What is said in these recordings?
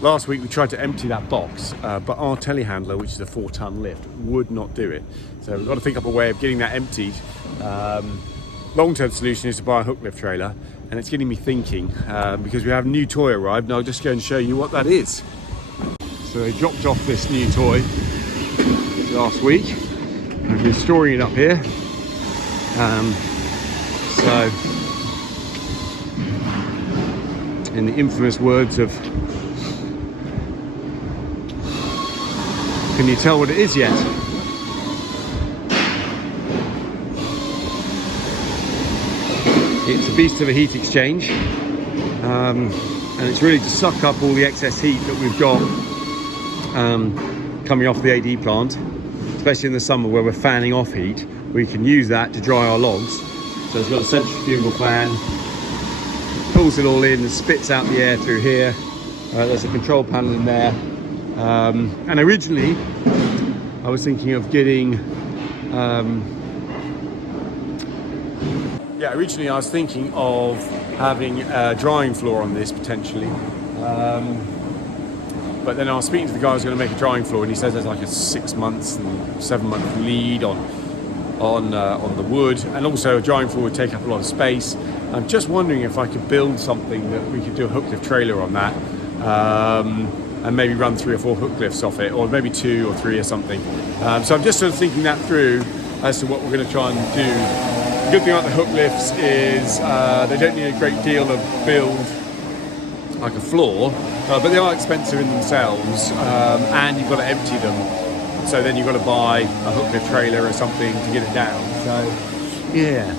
Last week we tried to empty that box, but our telehandler, which is a 4-ton lift, would not do it. So we've got to think up a way of getting that emptied. Long-term solution is to buy a Hooklift trailer, and it's getting me thinking because we have a new toy arrived, and I'll just go and show you what that is. So they dropped off this new toy last week. I've been storing it up here. So, in the infamous words of, can you tell what it is yet? It's a beast of a heat exchange, and it's really to suck up all the excess heat that we've got coming off the AD plant, especially in the summer where we're fanning off heat. We can use that to dry our logs. So it's got a centrifugal fan, pulls it all in and spits out the air through here. There's a control panel in there, and originally I was thinking of getting originally I was thinking of having a drying floor on this potentially, but then I was speaking to the guy who's going to make a drying floor, and he says there's like a 6 months and 7 month lead on the wood, and also a drying floor would take up a lot of space. I'm just wondering if I could build something that we could do a Hooklift trailer on that, and maybe run 3 or 4 Hooklifts off it, or maybe 2 or 3 or something. So I'm just sort of thinking that through as to what we're going to try and do. The good thing about the Hooklifts is they don't need a great deal of build like a floor, but they are expensive in themselves, and you've got to empty them. So then you've got to buy a Hooklift trailer or something to get it down. So yeah,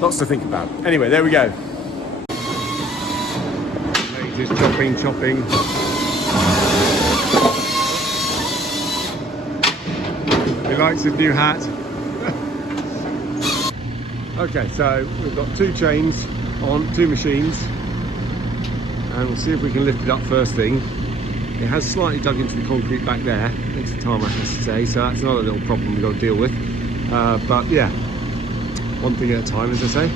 lots to think about. Anyway, there we go. Just chopping. He likes his new hat. Okay, so we've got 2 chains on 2 machines, and we'll see if we can lift it up first thing. It has slightly dug into the concrete back there, into the tarmac, I should say, so that's another little problem we've got to deal with. But yeah, one thing at a time, as I say.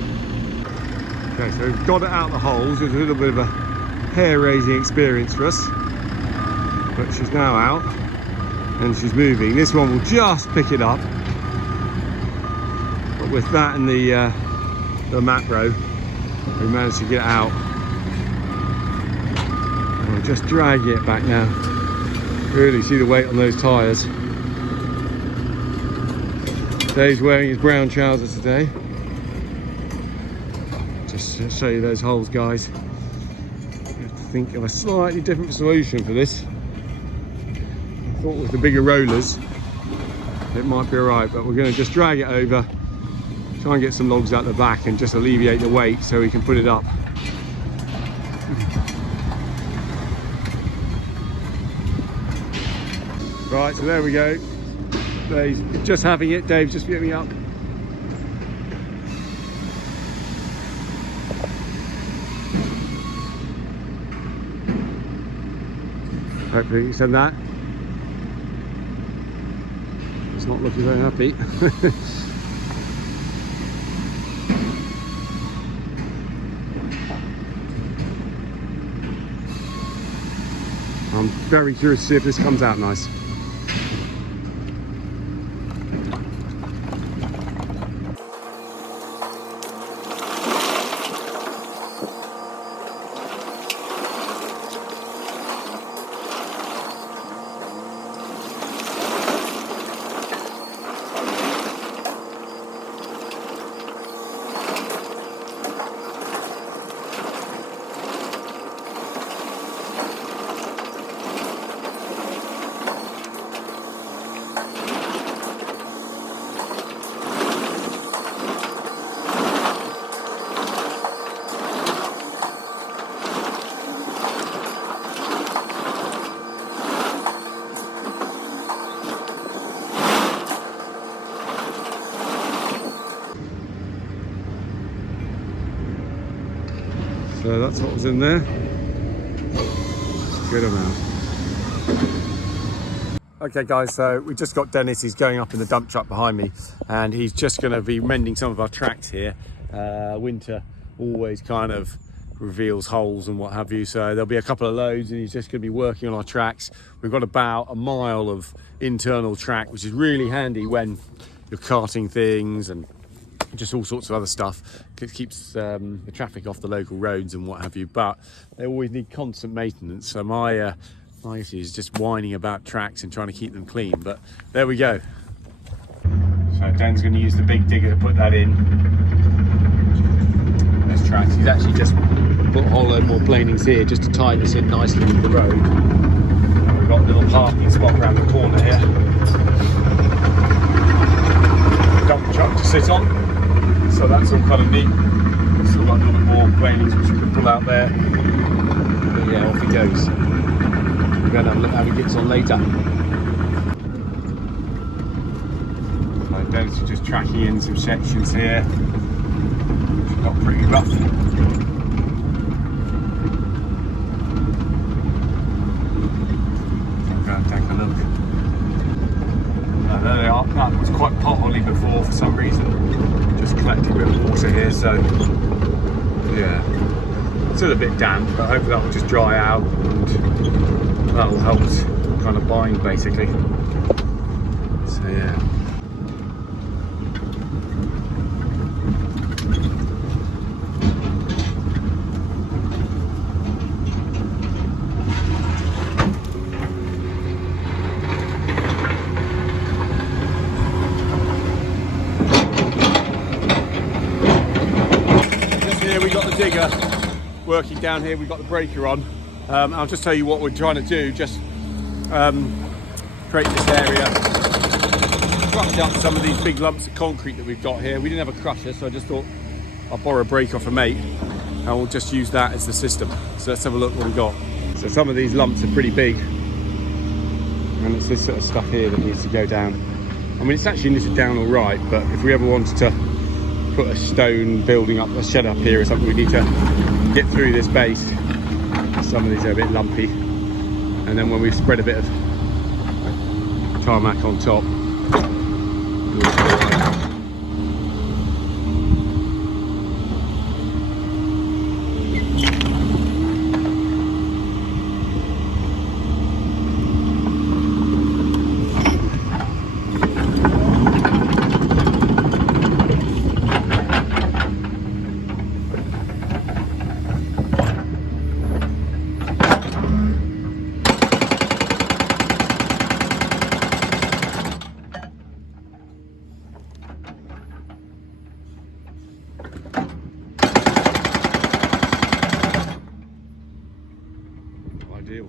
Okay, so we've got it out of the holes. It was a little bit of a hair-raising experience for us, but she's now out and she's moving. This one will just pick it up, but with that and the macro, we managed to get it out. We'll just drag it back now. Really see the weight on those tyres. Dave's wearing his brown trousers today. Just to show you those holes, guys. We have to think of a slightly different solution for this. I thought with the bigger rollers it might be alright, but we're going to just drag it over, try and get some logs out the back and just alleviate the weight so we can put it up. Right, so there we go. Dave's just having it. Dave's just getting me up. Hopefully you said that. It's not looking very happy. I'm very curious to see if this comes out nice. So that's what was in there. Good amount. Okay guys, so we just got Dennis. He's going up in the dump truck behind me, and he's just going to be mending some of our tracks here. Winter always kind of reveals holes and what have you. So there'll be a couple of loads and he's just going to be working on our tracks. We've got about a mile of internal track, which is really handy when you're carting things and just all sorts of other stuff. It keeps the traffic off the local roads and what have you, but they always need constant maintenance. So my issue is just whining about tracks and trying to keep them clean, but there we go. So Dan's going to use the big digger to put that in. There's tracks. He's actually just put a whole load more planings here just to tie this in nicely with the road. And we've got a little parking spot around the corner here. Dump truck to sit on. So that's all kind of neat. We've still got a little bit more planings which we can pull out there. But yeah, off he goes. We're going to have a look how he gets on later. So Dennis is just tracking in some sections here. Which got pretty rough. I'm going to take a look. There they are. That was quite potholy before for some reason. Just collecting a bit of water here, so yeah, still a bit damp, but hopefully that will just dry out and that will help kind of bind basically. So yeah. Digger working down here. We've got the breaker on. I'll just tell you what we're trying to do. Just create this area, crush up some of these big lumps of concrete that we've got here. We didn't have a crusher, so I just thought I'll borrow a break off a mate and we'll just use that as the system. So let's have a look what we've got. So some of these lumps are pretty big and it's this sort of stuff here that needs to go down. I mean, it's actually knitted down all right, but if we ever wanted to put a stone building up, a shed up here or something, we need to get through this base. Some of these are a bit lumpy, and then when we spread a bit of tarmac on top, ideal.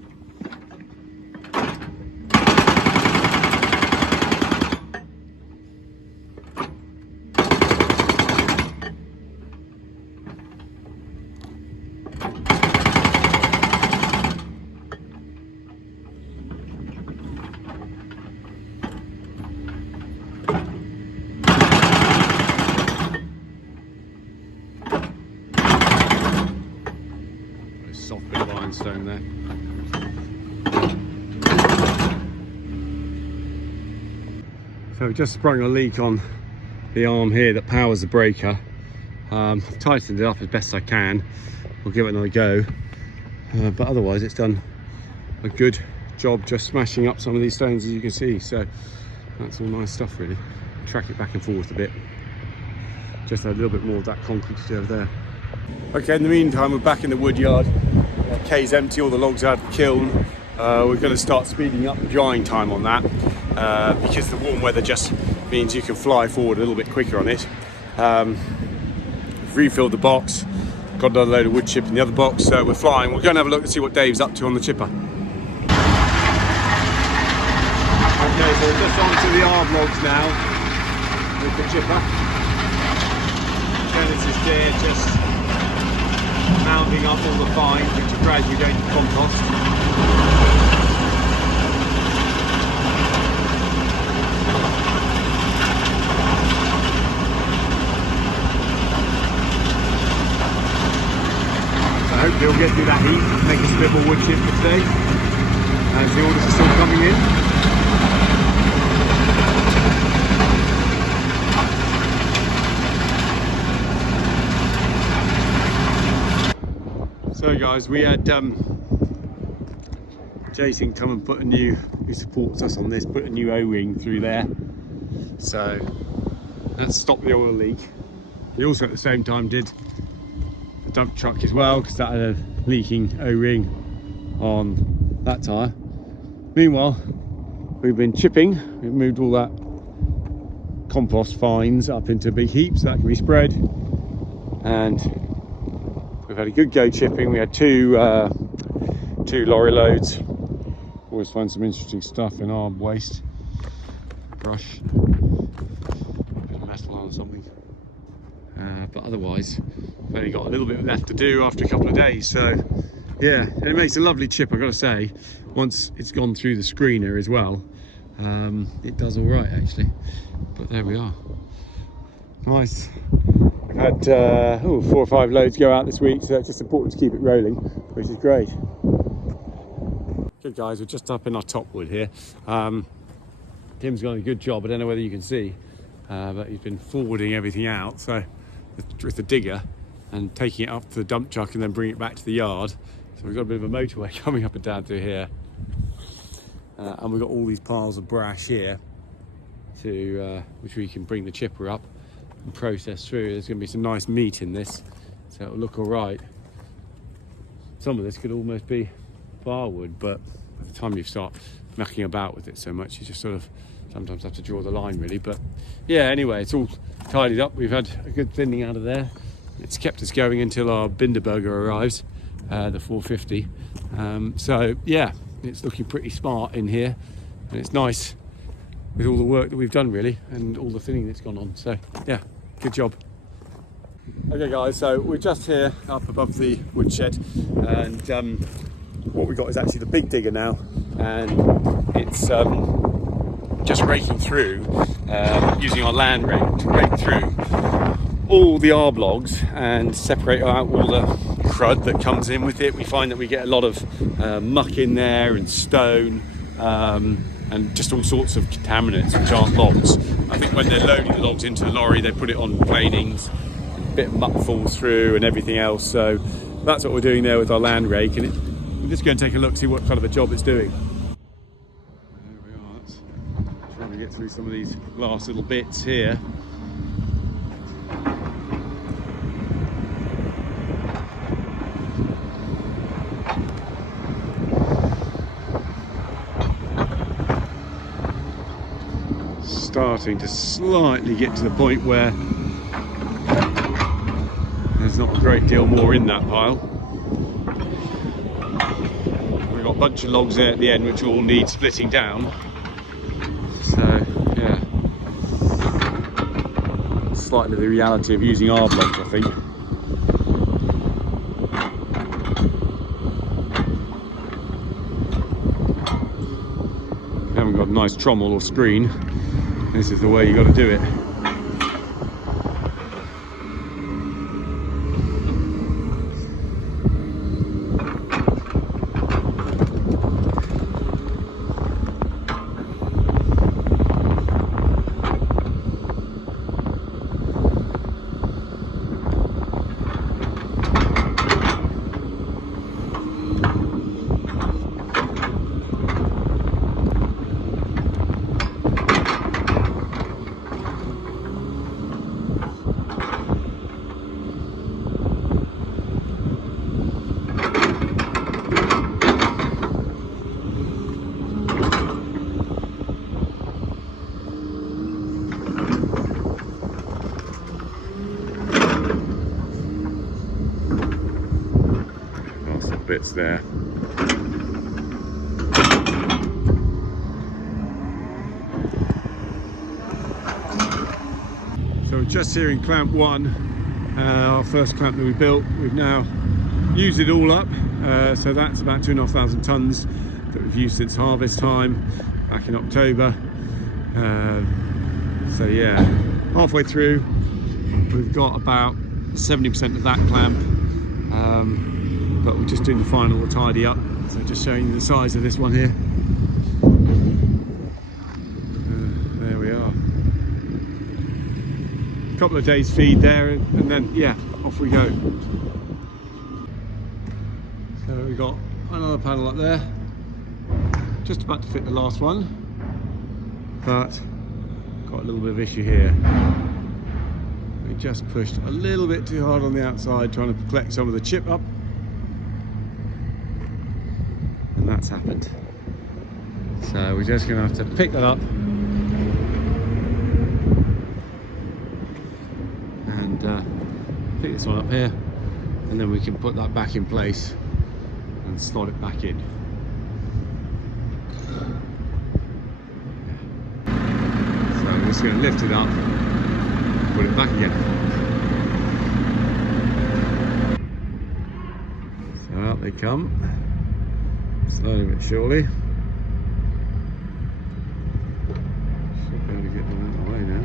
Soft bit of limestone there. So we've just sprung a leak on the arm here that powers the breaker. I've tightened it up as best I can. We'll give it another go. But otherwise it's done a good job just smashing up some of these stones, as you can see. So that's all nice stuff really. Track it back and forth a bit. Just a little bit more of that concrete to do over there. Okay, in the meantime, we're back in the wood yard. Kay's empty all the logs out of the kiln. We're going to start speeding up the drying time on that because the warm weather just means you can fly forward a little bit quicker on it. We've refilled the box, got another load of wood chip in the other box, so we're flying. We're going to have a look and see what Dave's up to on the chipper. Okay, so we're just onto the arb logs now with the chipper. Dennis is there just mounding up all the fines which are gradually going to compost. So hopefully we'll get through that heat, make us a bit more wood chip for today as the orders are still coming in. So guys, we had Jason come and put a new, who supports us on this, put a new O-ring through there. So that's stopped the oil leak. He also at the same time did the dump truck as well, because that had a leaking O-ring on that tyre. Meanwhile, we've been chipping. We've moved all that compost fines up into big heaps so that can be spread, and we've had a good go chipping. We had two lorry loads. Always find some interesting stuff in our waste. Brush, bit of metal on or something. But otherwise, we've only got a little bit left to do after a couple of days. So yeah, and it makes a lovely chip, I've got to say. Once it's gone through the screener as well, it does all right actually. But there we are. Nice. We've had 4 or 5 loads go out this week, so it's just important to keep it rolling, which is great. Good guys, we're just up in our top wood here. Tim's done a good job. I don't know whether you can see, but he's been forwarding everything out, so with the digger, and taking it up to the dump truck and then bringing it back to the yard. So we've got a bit of a motorway coming up and down through here, and we've got all these piles of brash here to which we can bring the chipper up and process through. There's going to be some nice meat in this, so it'll look all right. Some of this could almost be firewood, but by the time you start mucking about with it so much, you just sort of sometimes have to draw the line really. But yeah, anyway, it's all tidied up. We've had a good thinning out of there. It's kept us going until our Binderburger arrives, the 450. So yeah, it's looking pretty smart in here, and it's nice with all the work that we've done really, and all the thinning that's gone on. So yeah, good job. Okay guys, so we're just here up above the woodshed, and what we've got is actually the big digger now, and it's just raking through, using our land rake to rake through all the arb logs and separate out all the crud that comes in with it. We find that we get a lot of muck in there, and stone, and just all sorts of contaminants which aren't logs. I think when they're loading the logs into the lorry, they put it on planings, a bit of muck falls through and everything else. So that's what we're doing there with our land rake, and we're just going to take a look, see what kind of a job it's doing. There we are. That's trying to get through some of these last little bits here. Starting to slightly get to the point where there's not a great deal more in that pile. We've got a bunch of logs there at the end which all need splitting down. So yeah, slightly the reality of using arb logs, I think. We haven't got a nice trommel or screen. This is the way you got to do it. Bits there. So we're just here in clamp 1, our first clamp that we built. We've now used it all up, so that's about 2,500 tons that we've used since harvest time back in October. So yeah, halfway through, we've got about 70% of that clamp. But we're just doing the final tidy up, so just showing you the size of this one here. There we are. A couple of days feed there, and then yeah, off we go. we've got another panel up there, just about to fit the last one, but got a little bit of issue here. We just pushed a little bit too hard on the outside, trying to collect some of the chip up, and that's happened. So we're just going to have to pick that up and pick this one up here, and then we can put that back in place and slot it back in. So I'm just going to lift it up, put it back again. So out they come, slowly but surely. Should be able to get them out of the way now.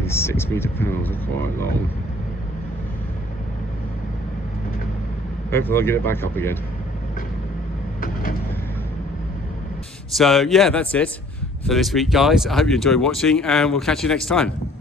These 6 metre panels are quite long. Hopefully I'll get it back up again. So yeah, that's it for this week, guys. I hope you enjoyed watching, and we'll catch you next time.